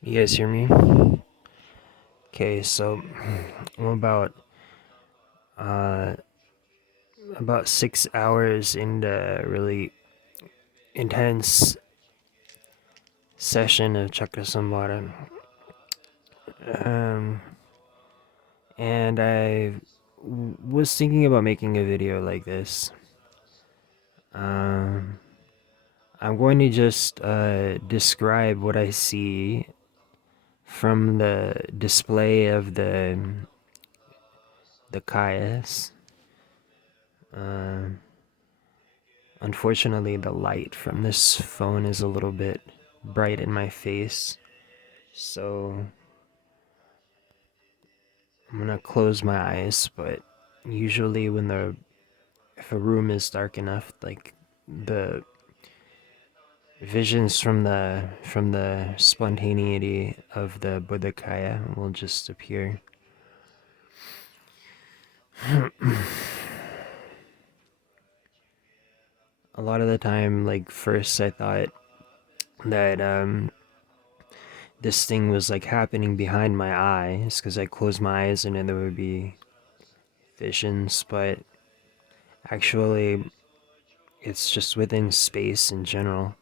You guys hear me? Okay, so I'm uh about 6 hours into really intense session of Chakra Um, and was thinking about making a video like this. Um, I'm going to just describe what I see from the display of the kayas. Um, Unfortunately, the light from this phone is a little bit bright in my face, so I'm gonna close my eyes. But usually, if a room is dark enough, like the visions from the spontaneity of the Buddhakaya will just appear. A lot of the time, like first I thought that this thing was like happening behind my eyes because I closed my eyes and then there would be visions, but actually it's just within space in general,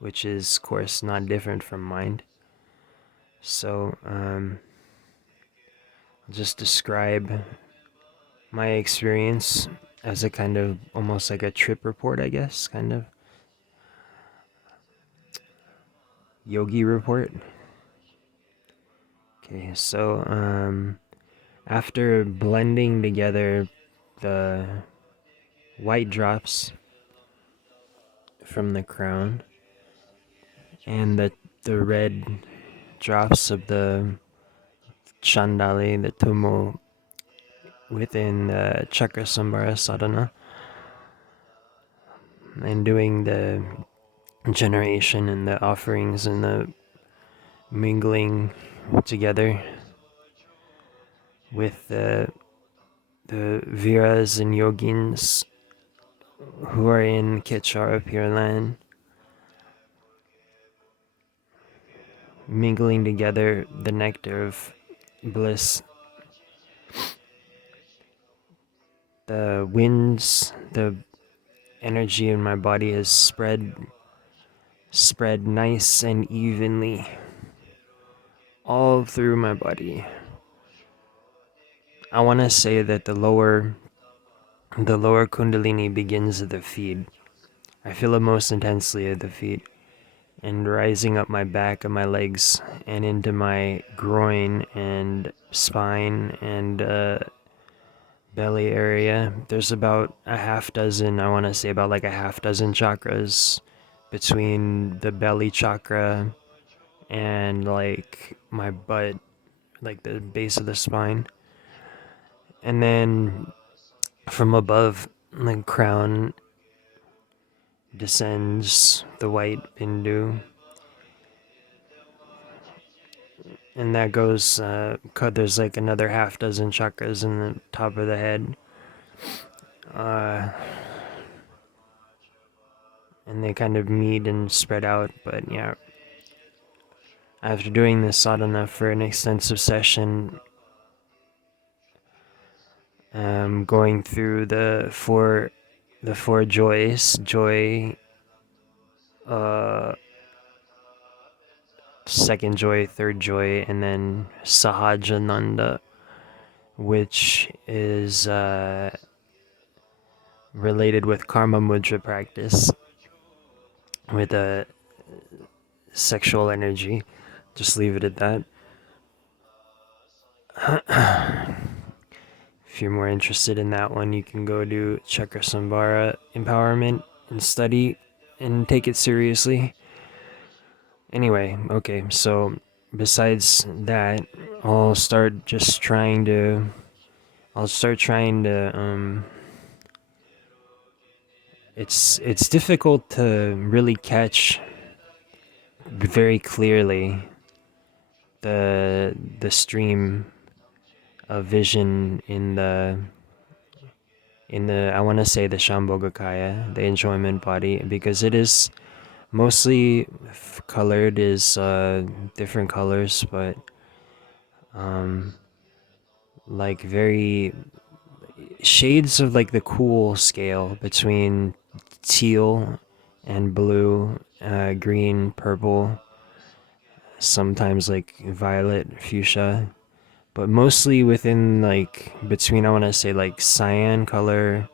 which is of course not different from mind. So I'll just describe my experience as a kind of almost like a trip report, I guess, kind of yogi report. Okay, so after blending together the white drops from the crown and the red drops of the chandali, the tumo within the chakra sambhara sadhana, and doing the generation and the offerings and the mingling together with the viras and yogins who are in Ketchara Pure Land, mingling together the nectar of bliss. The winds, the energy in my body has spread nice and evenly all through my body. I want to say that the lower kundalini begins at the feet. I feel it most intensely at the feet, and rising up my back and my legs and into my groin and spine and belly area. There's about a half dozen, I want to say about like a half dozen chakras between the belly chakra and like my butt, like the base of the spine. And then from above, the crown descends the white bindu, and that goes. There's like another half dozen chakras in the top of the head, uh, and they kind of meet and spread out. But yeah, after doing this sadhana for an extensive session, going through the four joys, uh, second joy, third joy, and then Sahajananda, which is related with karma mudra practice, with a sexual energy. Just leave it at that. If you're more interested in that one, you can go to Chakrasambhara Empowerment and study and take it seriously. Anyway, okay, so besides that, I'll start just trying to. I'll start trying to. It's difficult to really catch very clearly the stream a vision in the I want to say the Sambhogakaya, the enjoyment body, because it is mostly colored is different colors, but um, like very shades of like the cool scale between teal and blue, green, purple, sometimes like violet, fuchsia, but mostly within like between I want to say like cyan color,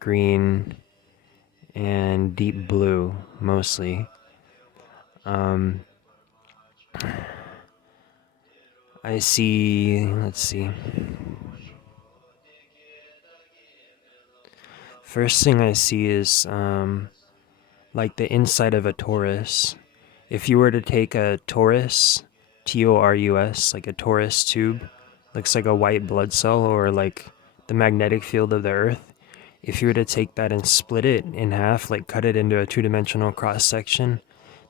green, and deep blue mostly. Um, I see. Let's see. First thing I see is like the inside of a torus. If you were to take a torus, TORUS, like a torus tube, looks like a white blood cell or like the magnetic field of the Earth. If you were to take that and split it in half, like cut it into a two-dimensional cross section,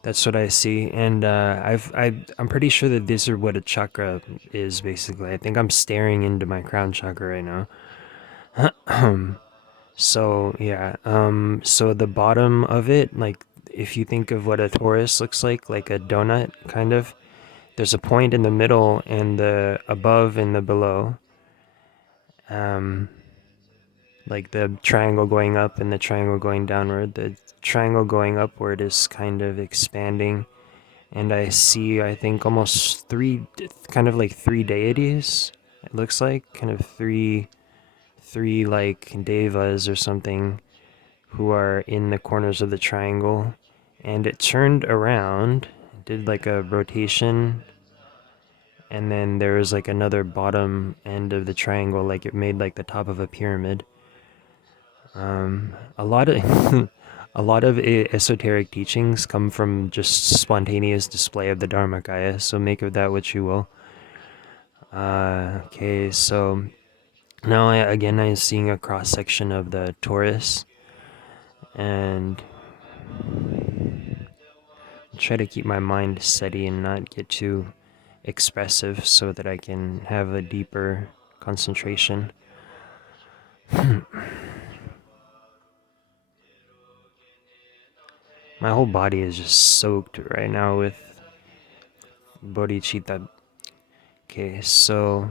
that's what I see. And I'm pretty sure that these are what a chakra is basically. I think I'm staring into my crown chakra right now. So yeah, so the bottom of it, like if you think of what a torus looks like a donut kind of, there's a point in the middle and the above and the below. Um, like the triangle going up and the triangle going downward. The triangle going upward is kind of expanding, and I see, I think, almost kind of like three deities. It looks like kind of three like devas or something who are in the corners of the triangle, and it turned around, did like a rotation, and then there was like another bottom end of the triangle, like it made like the top of a pyramid. A lot of a lot of esoteric teachings come from just spontaneous display of the Dharmakaya, so make of that what you will. Okay, so now I'm seeing a cross section of the torus, and try to keep my mind steady and not get too expressive so that I can have a deeper concentration. My whole body is just soaked right now with bodhicitta. Okay, so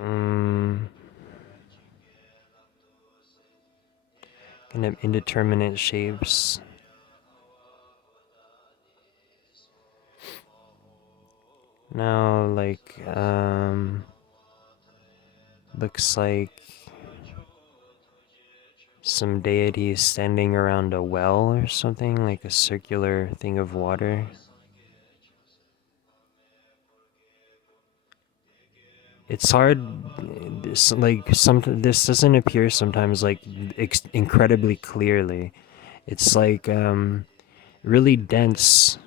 um, kind of indeterminate shapes. Now, like, looks like some deity standing around a well or something, like a circular thing of water. It's hard. This doesn't appear sometimes like incredibly clearly. It's like really dense,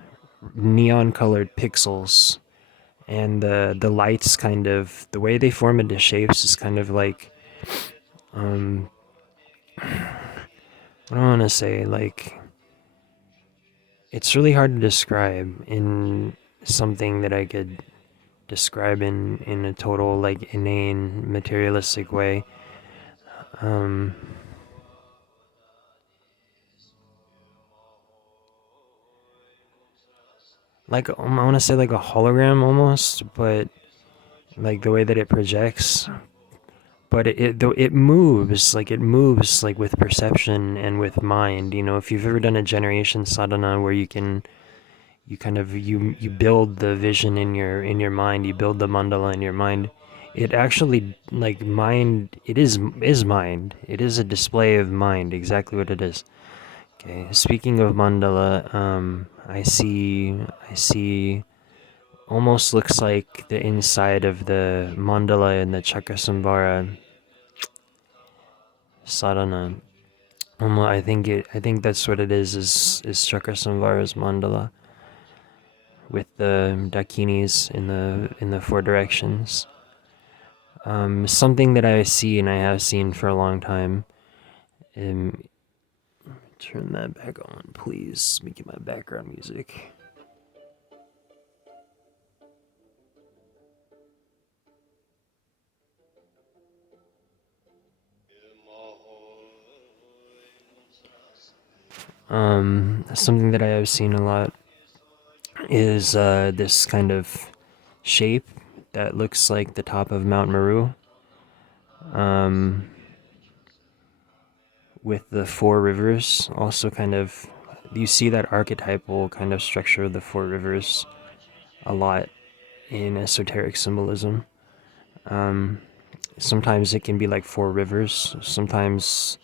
neon colored pixels, and the lights kind of the way they form into shapes is kind of like um what do I want to say, like it's really hard to describe in something that I could describe in a total like inane materialistic way. um like I want to say like a hologram almost, but like the way that it projects. But it moves like with perception and with mind. You know, if you've ever done a generation sadhana where you kind of you build the vision in your mind, you build the mandala in your mind. It actually like mind. It is mind. It is a display of mind. Exactly what it is. Okay. Speaking of mandala, I see almost looks like the inside of the mandala in the Chakrasambhara sadhana. I think that's what it is Chakrasambhara's mandala with the dakinis in the four directions. Something that I see and I have seen for a long time. Um, Turn that back on, please. Let me get my background music. Something that I have seen a lot is this kind of shape that looks like the top of Mount Meru, um, with the four rivers. Also, kind of, you see that archetypal kind of structure of the four rivers a lot in esoteric symbolism. Um, Sometimes it can be like four rivers. Sometimes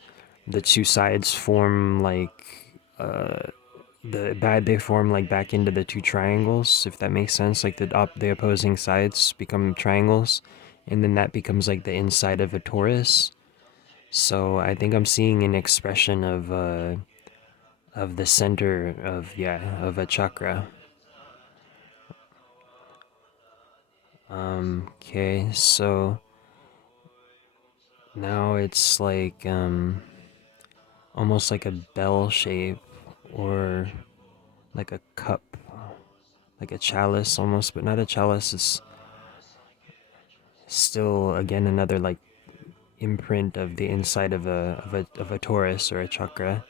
the two sides form like they form like back into the two triangles, if that makes sense. Like the opposing sides become triangles, and then that becomes like the inside of a torus. So I think I'm seeing an expression of the center of, yeah, of a chakra. Okay, so now it's like almost like a bell shape, or like a cup, like a chalice almost, but not a chalice. It's still again another like imprint of the inside of a torus or a chakra.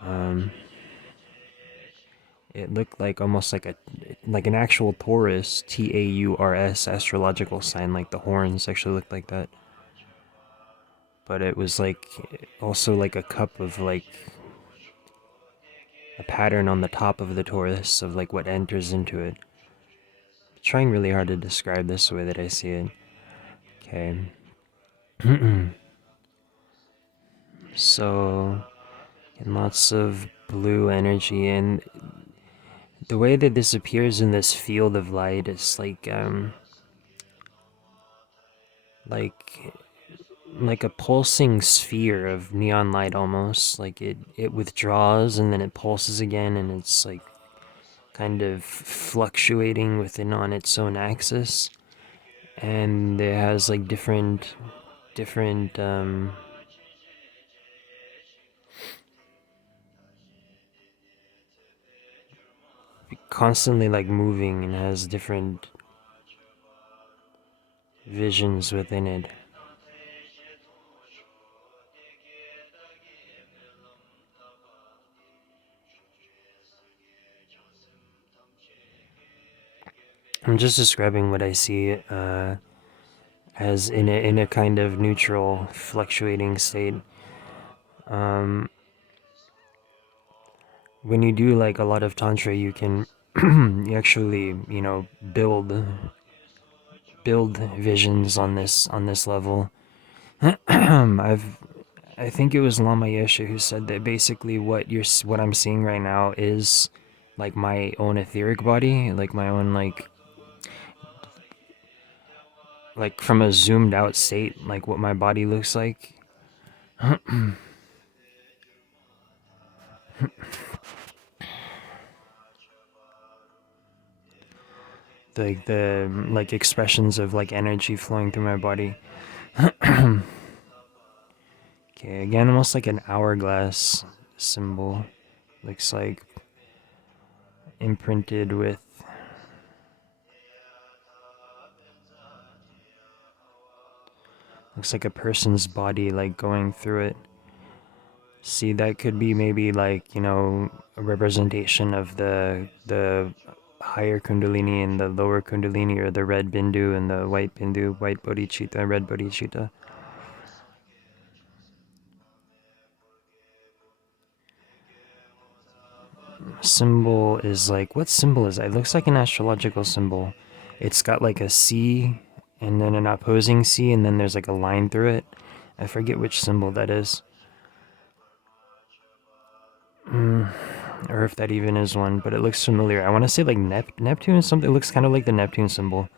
Um, it looked like almost like an actual Taurus, Taurs astrological sign, like the horns actually looked like that. But it was like also like a cup of like a pattern on the top of the Taurus of like what enters into it. I'm trying really hard to describe this the way that I see it. Okay. So, and lots of blue energy, and the way that this appears in this field of light is like like a pulsing sphere of neon light almost. Like it withdraws and then it pulses again, and it's like kind of fluctuating within on its own axis. And it has like different constantly like moving, and has different visions within it. I'm just describing what I see as in a kind of neutral, fluctuating state. Um, when you do like a lot of tantra, you can you actually, build visions on this level. I think it was Lama Yeshe who said that basically what I'm seeing right now is like my own etheric body, like my own like from a zoomed out state, like what my body looks like. The like expressions of like energy flowing through my body. Okay, again, almost like an hourglass symbol. Looks like imprinted with. Looks like a person's body, like going through it. See, that could be maybe like, a representation of the higher kundalini and the lower kundalini, or the red bindu and the white bindu, white bodhicitta, red bodhicitta. Symbol is like, what symbol is that? It looks like an astrological symbol. It's got like a C and then an opposing C, and then there's like a line through it. I forget which symbol that is. Or if that even is one, but it looks familiar. I want to say like Neptune or something. It looks kind of like the Neptune symbol.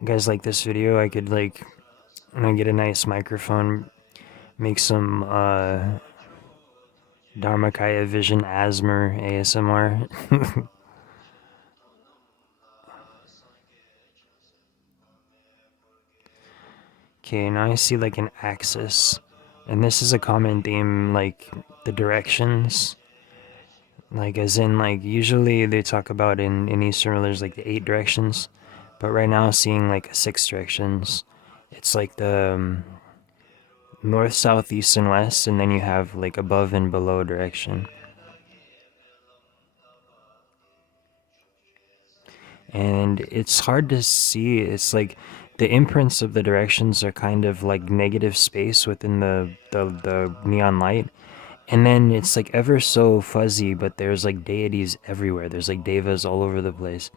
You guys like this video? I could like, when I get a nice microphone, make some Dharmakaya Vision Asmer ASMR. Okay, now I see like an axis And this is a common theme, like the directions. Like, as in, like, usually they talk about in Eastern religions, like the 8 directions. But right now, seeing like 6 directions, it's like the north, south, east, and west, and then you have like above and below direction. And it's hard to see. It's like the imprints of the directions are kind of like negative space within the neon light. And then it's like ever so fuzzy, but there's like deities everywhere. There's like devas all over the place.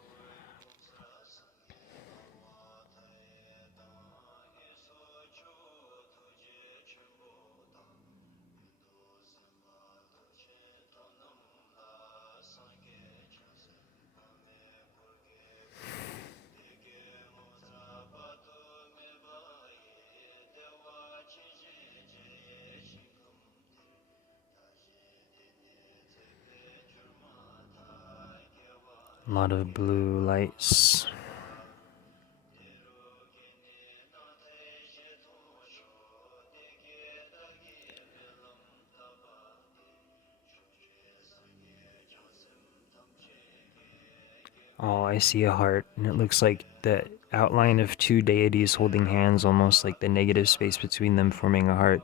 A lot of blue lights. Oh, I see a heart, and it looks like the outline of two deities holding hands, almost like the negative space between them forming a heart.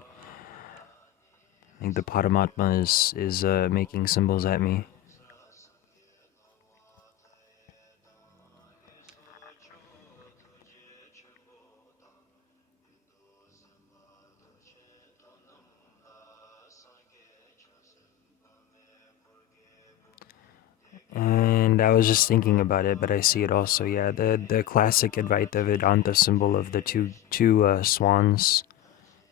I think the Paramatma is making symbols at me. And I was just thinking about it, but I see it also. Yeah, the classic Advaita Vedanta symbol of the two swans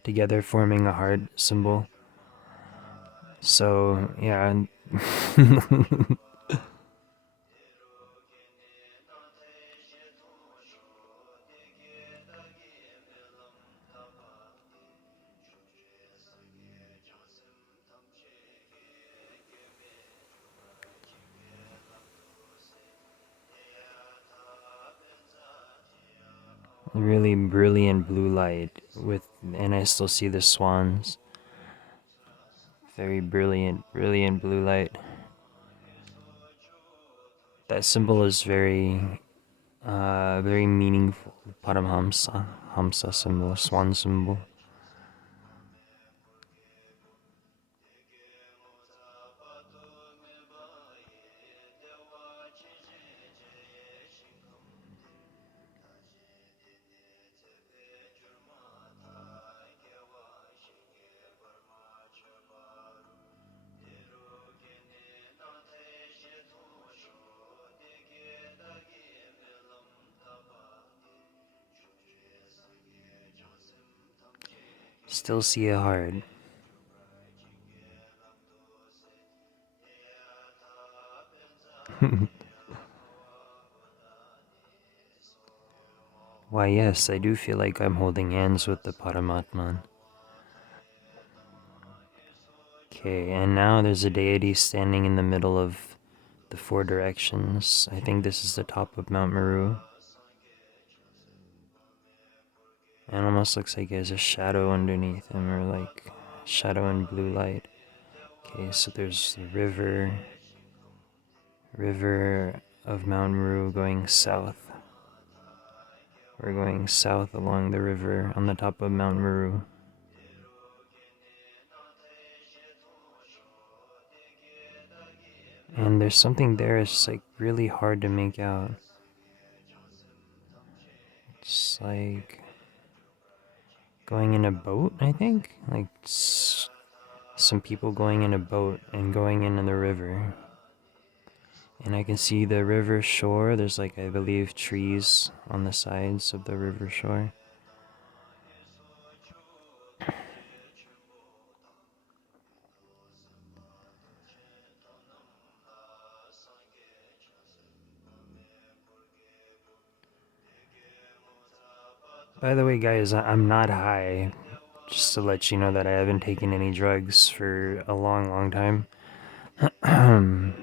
together forming a heart symbol. So yeah, really brilliant blue light with, and I still see the swans. Very brilliant blue light. That symbol is very meaningful. Paramhamsa, Hamsa symbol, swan symbol. Still see a heart. Why, yes, I do feel like I'm holding hands with the Paramatman. Okay, and now there's a deity standing in the middle of the 4 directions. I think this is the top of Mount Meru. And almost looks like there's a shadow underneath him, or like shadow and blue light. Okay, so there's the river of Mount Meru going south. We're going south along the river on the top of Mount Meru. And there's something there, it's like really hard to make out. It's like going in a boat, I think? Like some people going in a boat and going into the river. And I can see the river shore. There's like, I believe, trees on the sides of the river shore. By the way, guys, I'm not high. Just to let you know that I haven't taken any drugs for a long time.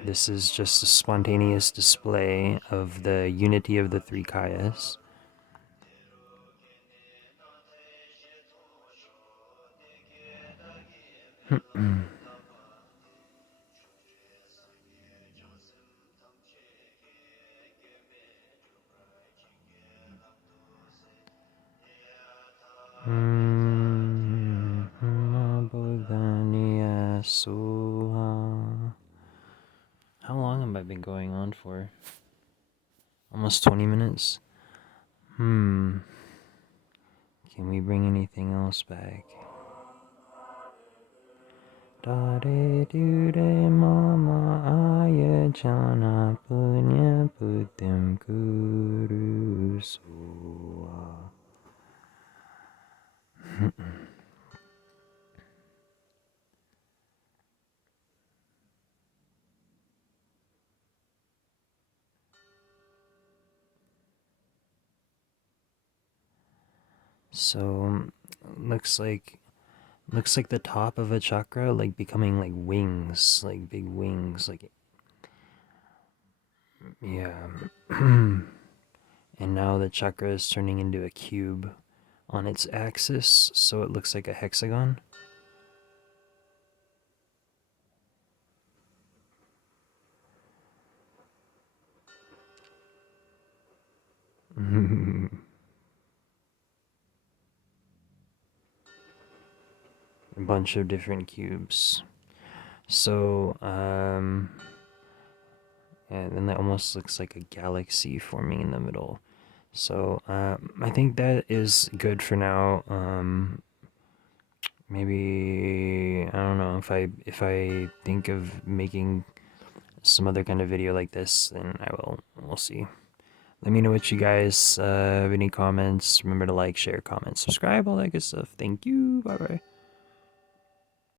This is just a spontaneous display of the unity of the 3 kayas. How long have I been going on for? Almost 20 minutes? Can we bring anything else back? Dare dure mama aya jana punya putim guru suwa. So looks like the top of a chakra like becoming like wings, like big wings, like yeah. And now the chakra is turning into a cube on its axis, so it looks like a hexagon. A bunch of different cubes. So, and then that almost looks like a galaxy forming in the middle. So, I think that is good for now. Maybe I don't know if I think of making some other kind of video like this, then I will. We'll see. Let me know what you guys have any comments. Remember to like, share, comment, subscribe, all that good stuff. Thank you. Bye bye.